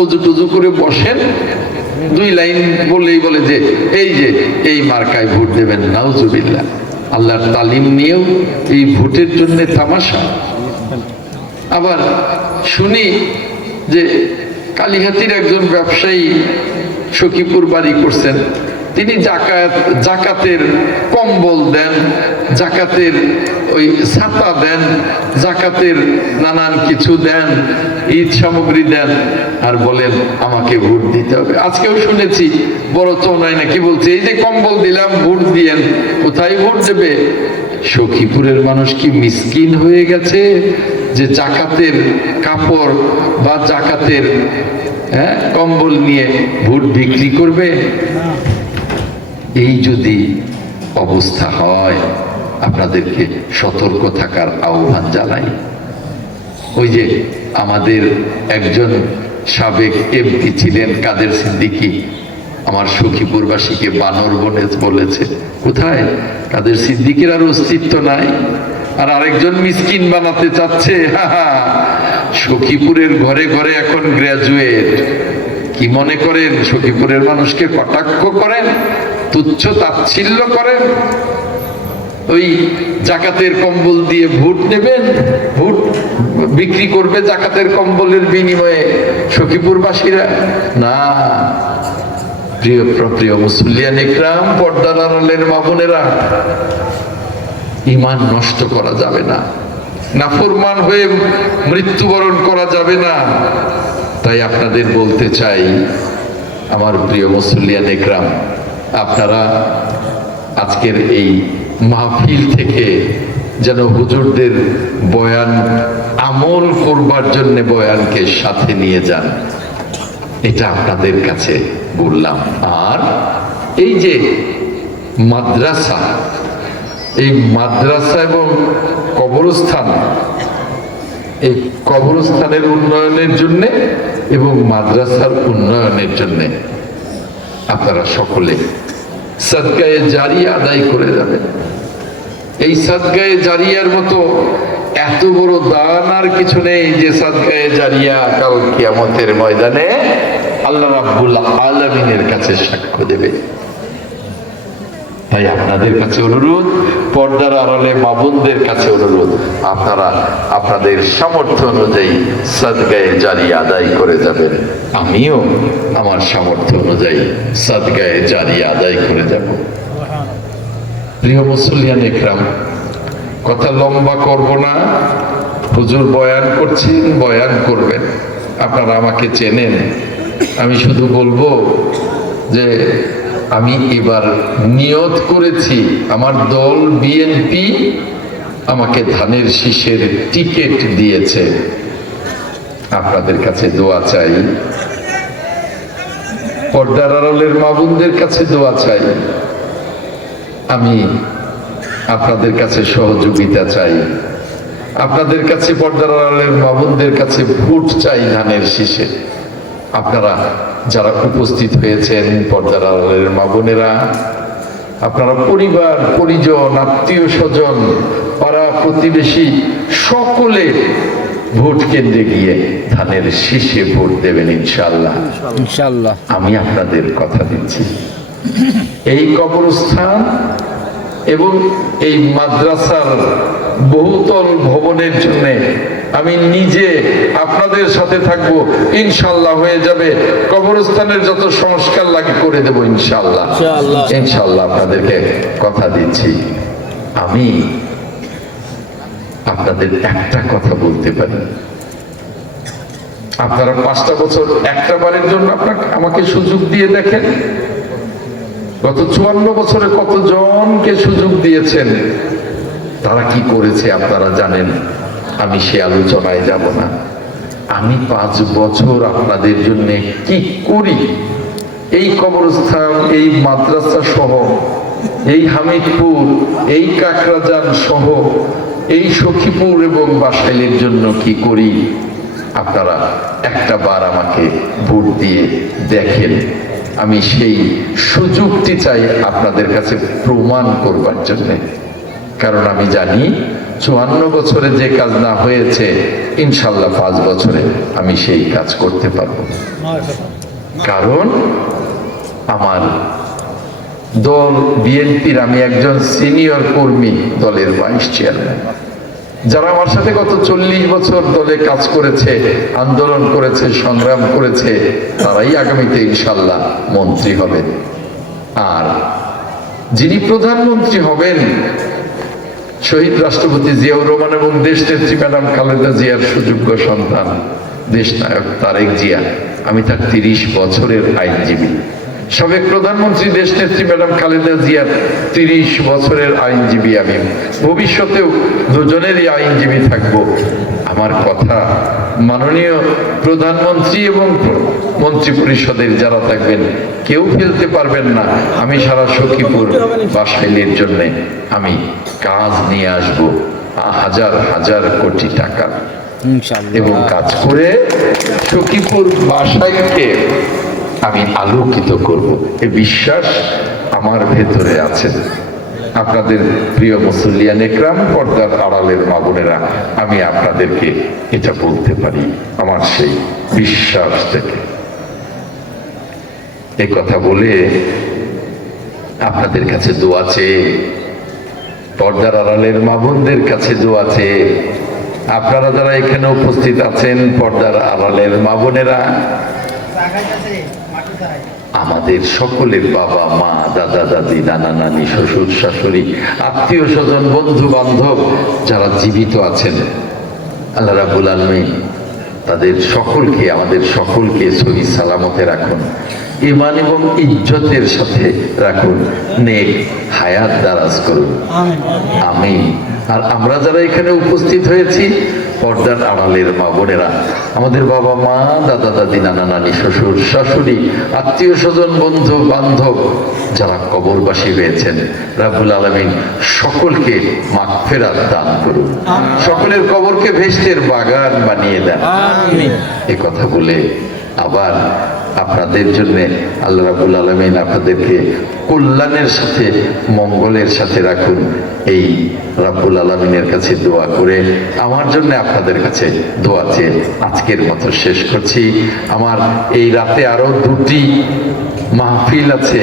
উজু টুজু করে বসেন। দুই লাইন বললেই বলে যে, এই যে, এই মার্কায় ভোট দেবেন, নাউজুবিল্লাহ। আল্লাহর তালিম নিয়েও এই ভোটের জন্য তামাশা। আবার শুনি যে, কালীহাতির একজন ব্যবসায়ী সখীপুর বাড়ি করছেন। তিনি জাকাত, জাকাতের কম্বল দেন, জাকাতের ওই ছাতা দেন, জাকাতের নানান কিছু দেন ঈদ সামগ্রী দেন আর বলেন, আমাকে ভোট দিতে হবে। আজকেও শুনেছি, বড় চৌনায় নাকি বলছে, এই যে কম্বল দিলাম, ভোট দিয়েন, কোথায় ভোট দেবে? সখীপুরের মানুষ কি মিসকিন হয়ে গেছে যে জাকাতের কাপড় বা জাকাতের হ্যাঁ কম্বল নিয়ে ভোট বিক্রি করবে? এই যদি অবস্থা হয়, আপনাদেরকে সতর্ক থাকার আহ্বান জানাই। ওই যে আমাদের একজন সাবেক এমপি ছিলেন কাদের সিদ্দিকী, আমার সখীপুরবাসীকে বানর বনে বলেছে। কোথায়? কাদের সিদ্দিকের আর অস্তিত্ব নাই। আর আরেকজন মিসকিন বানাতে চাচ্ছে। সখীপুরের ঘরে ঘরে এখন গ্র্যাজুয়েট কি মনে করেন? সখীপুরের মানুষকে কটাক্ষ করেন? তুচ্ছ তাচ্ছিল্য করেন? ওই জাকাতের কম্বল দিয়ে ভোট নেবেন, ভোট বিক্রি করবে জাকাতের কম্বলের বিনিময়ে সখীপুরবাসীরা? না। প্রিয় প্রিয় ইমান নষ্ট করা যাবে না। হয়ে মৃত্যুবরণ করা যাবে না। তাই আপনাদের বলতে চাই, আমার প্রিয় মুসল্লিয়ান ইকরাম আপনারা আজকের এই মাহফিল থেকে যেন হুজুরদের বয়ান, আমল করবার জন্য বয়ানকে সাথে নিয়ে যান। এটা আপনাদের কাছে বললাম। আর এই যে মাদ্রাসা, এই মাদ্রাসা এবং কবরস্থান, এই কবরস্থানের উন্নয়নের জন্য এবং মাদ্রাসার উন্নয়নের জন্য আপনারা সকলে সদকায়ে জারি আদায় করে যাবে। এই সদকায়ে জারিয়ার মতো এত বড় দান আর কিছু নেই যে সদকায়ে জারিয়া কাল কিয়ামতের ময়দানে আল্লাহ রাব্বুল আলামিনের কাছে সাক্ষ্য দেবে। তাই আপনাদের কাছে অনুরোধ, পর্দার আড়ালে মাবুনদের কাছে অনুরোধ, আপনারা আপনাদের সামর্থ্য অনুযায়ী সদগায়ে জারি আদায় করে যাবেন। আমিও আমার সামর্থ্য অনুযায়ী সদগায়ে জারি আদায় করে যাব। প্রিয় মুসলিয়ান একরাম, কথা লম্বা করব না। হুজুর বয়ান করছেন, বয়ান করবেন। আপনারা আমাকে চেনেন। আমি শুধু বলব যে আমি এবার নিয়ত করেছি, আমার দল বিএনপি আমাকে ধানের শীষের টিকিট দিয়েছে। আপনাদের কাছে দোয়া চাই। পর্দার আড়ালের মাবুনদের কাছে দোয়া চাই। আমি আপনাদের কাছে সহযোগিতা চাই। আপনাদের কাছে পর্দার আড়ালের মাবুনদের কাছে ভোট চাই ধানের শীষে। আপনারা যারা উপস্থিত হয়েছেন পর্দার আড়ালের মা বোনেরা আপনারা পরিবার পরিজন আত্মীয় স্বজন পাড়া প্রতিবেশী সকলে ভোট কেন্দ্রে গিয়ে ধানের শীষে ভোট দেবেন ইনশাল্লাহ ইনশাল্লাহ আমি আপনাদের কথা দিচ্ছি। এই কবরস্থান এবং এই মাদ্রাসার বহুতল ভবনের জন্য আমি নিজে আপনাদের সাথে থাকব। ইনশাল্লাহ হয়ে যাবে। কবরস্থানের যত সংস্কার লাগে করে দেব ইনশাল্লাহ ইনশাল্লাহ আপনাদেরকে কথা দিচ্ছি। আমি আপনাদের একটা কথা বলতে পারি। আপনারা পাঁচটা বছর একটা বারের জন্য আপনাকে আমাকে সুযোগ দিয়ে দেখেন। গত চুয়ান্ন বছরে কতজনকে সুযোগ দিয়েছেন? তারা কি করেছে আপনারা জানেন? আমি সে আলোচনায় যাব না। আমি পাঁচ বছর আপনাদের জন্য কি করি? এই কবরস্থান, এই মাদ্রাসা সহ, এই হামিদপুর, এই কাকরাজান সহ, এই সখীপুর এবং বাসাইলের জন্য কি করি? আপনারা একটা বার আমাকে ভোট দিয়ে দেখেন। আমি সেই সুযোগটি চাই আপনাদের কাছে প্রমাণ করবার জন্য। কারণ আমি জানি চুয়ান্ন বছরে যে কাজ না হয়েছে, ইনশাল্লাহ পাঁচ বছরে আমি সেই কাজ করতে পারব। কারণ আমার দল বিএনপির আমি একজন সিনিয়র কর্মী দলের ভাইস চেয়ারম্যান। যারা আমার সাথে গত চল্লিশ বছর দলে কাজ করেছে, আন্দোলন করেছে, সংগ্রাম করেছে, তারাই আগামীতে ইনশাল্লাহ মন্ত্রী হবেন। আর যিনি প্রধানমন্ত্রী হবেন শহীদ রাষ্ট্রপতি জিয়াউর রহমান এবং দেশ নেত্রী ম্যাডাম খালেদা জিয়ার সুযোগ্য সন্তান, দেশ নায়ক তারেক জিয়া। আমি তার তিরিশ বছরের আইনজীবী। সাবেক প্রধানমন্ত্রী দেশ নেত্রী ম্যাডাম খালেদা জিয়ার তিরিশ বছরের আইনজীবী আমি। ভবিষ্যতেও দুজনেরই আইনজীবী থাকব। আমার কথা মাননীয় প্রধানমন্ত্রী এবং মন্ত্রী পরিষদের যারা থাকবেন কেউ ফেলতে পারবেন না। আমি সারা সখীপুর বাসাইলের জন্য আমি কাজ নিয়ে আসব হাজার হাজার কোটি টাকা। এবং কাজ করে সখীপুর বাসাইলকে আমি আলোকিত করব। এ বিশ্বাস আমার ভেতরে আছে। আপনাদের প্রিয় মুসল্লিয়ান একরাম, পর্দার আড়ালের মা বোনেরা, আমি আপনাদেরকে এটা বলতে পারি, আমার সেই বিশ্বাস থেকে। এই কথা বলে আপনাদের কাছে দোয়া চেয়ে, পর্দার আড়ালের মা বোনদের কাছে দোয়া চেয়ে, আপনারা যারা এখানে উপস্থিত আছেন, পর্দার আড়ালের মা বোনেরা আমাদের সকলের বাবা মা দাদা দাদি নানা নানি শ্বশুর শাশুড়ি আত্মীয় স্বজন বন্ধু বান্ধব যারা জীবিত আছেন আল্লাহ রাবুল আলমী তাদের সকলকে আমাদের সকলকে সহি সালামতে রাখুন ইমান এবং ইজ্জতের সাথে রাখুন নেক হায়াত দারাজ করুন। আমি আর আমরা যারা এখানে উপস্থিত হয়েছি পর্দার আড়ালের মা বোনেরা আমাদের বাবা মা দাদা দাদি নানা নানি শ্বশুর শাশুড়ি আত্মীয় স্বজন বন্ধু বান্ধব যারা কবরবাসী হয়েছেন রাবুল আলমিন সকলকে মাগফেরাত দান করুন। সকলের কবরকে ভেস্তের বাগান বানিয়ে দেন। এ কথা বলে আবার আপনাদের জন্য আল্লাহ রাবুল আলমিন আপনাদেরকে কল্যাণের সাথে, মঙ্গলের সাথে রাখুন। এই রাব্বুল আলমিনের কাছে দোয়া করে আমার জন্য আপনাদের কাছে দোয়া চেয়ে আজকের মতো শেষ করছি। আমার এই রাতে আরও দুটি মাহফিল আছে।